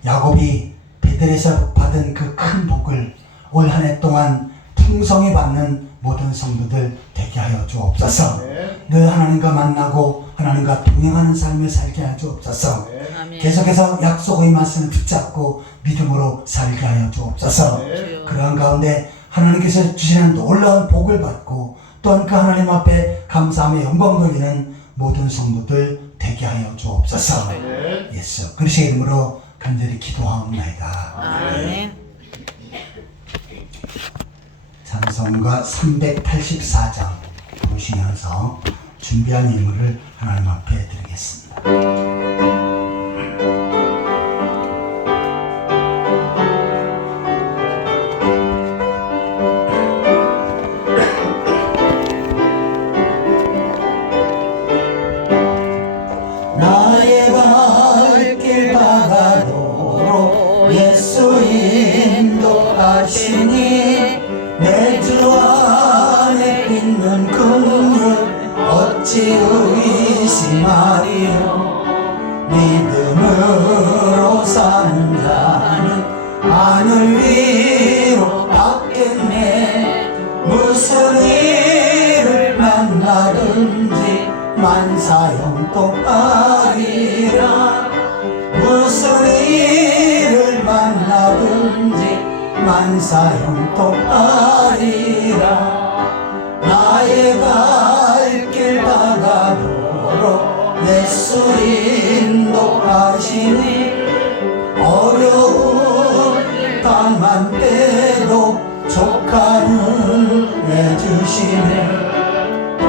야곱이 베델에서 받은 그 큰 복을 올 한 해 동안 풍성히 받는 모든 성도들 되게 하여 주옵소서. 늘 하나님과 만나고 하나님과 동행하는 삶을 살게 하여 주옵소서. 아멘. 계속해서 약속의 말씀을 붙잡고 믿음으로 살게 하여 하여 주옵소서. 주여. 그러한 가운데 하나님께서 주시는 놀라운 복을 받고 또한 그 하나님 앞에 감사함의 영광 돌리는 모든 성도들 되게 하여 주옵소서. 예수 그리스도의 이름으로 간절히 기도하옵나이다. 아멘. 찬송가 384장 부르시면서 준비한 예물을 하나님 앞에 드리겠습니다. 나의 갈 길 다가도록 예수 인도하시니 내 주 안에 있는 긍휼 어찌 의심하리요. 믿음으로 사는 자는 하늘 위로 받겠네. 무슨 일을 만나든지 만사형통하리라. 무슨 일을 만나든지 만사형통하리라. 나의 갈 길 다가도록 예수 인도하시니 어려운 일 당한 때도 조카는 내주시네.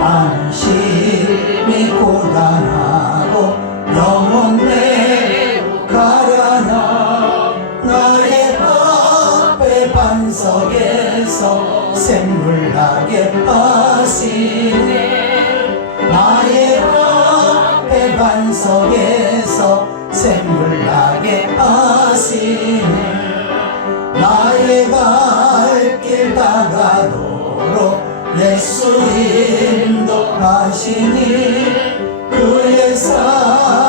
안심이 고단하고 영원 매우 가려나. 나의 앞에 반석에서 샘물나게 하시네. 나의 앞에 반석에서 샘물나게 하시네. 나의 갈 길 다가도록 예수 인도하시니 그의 사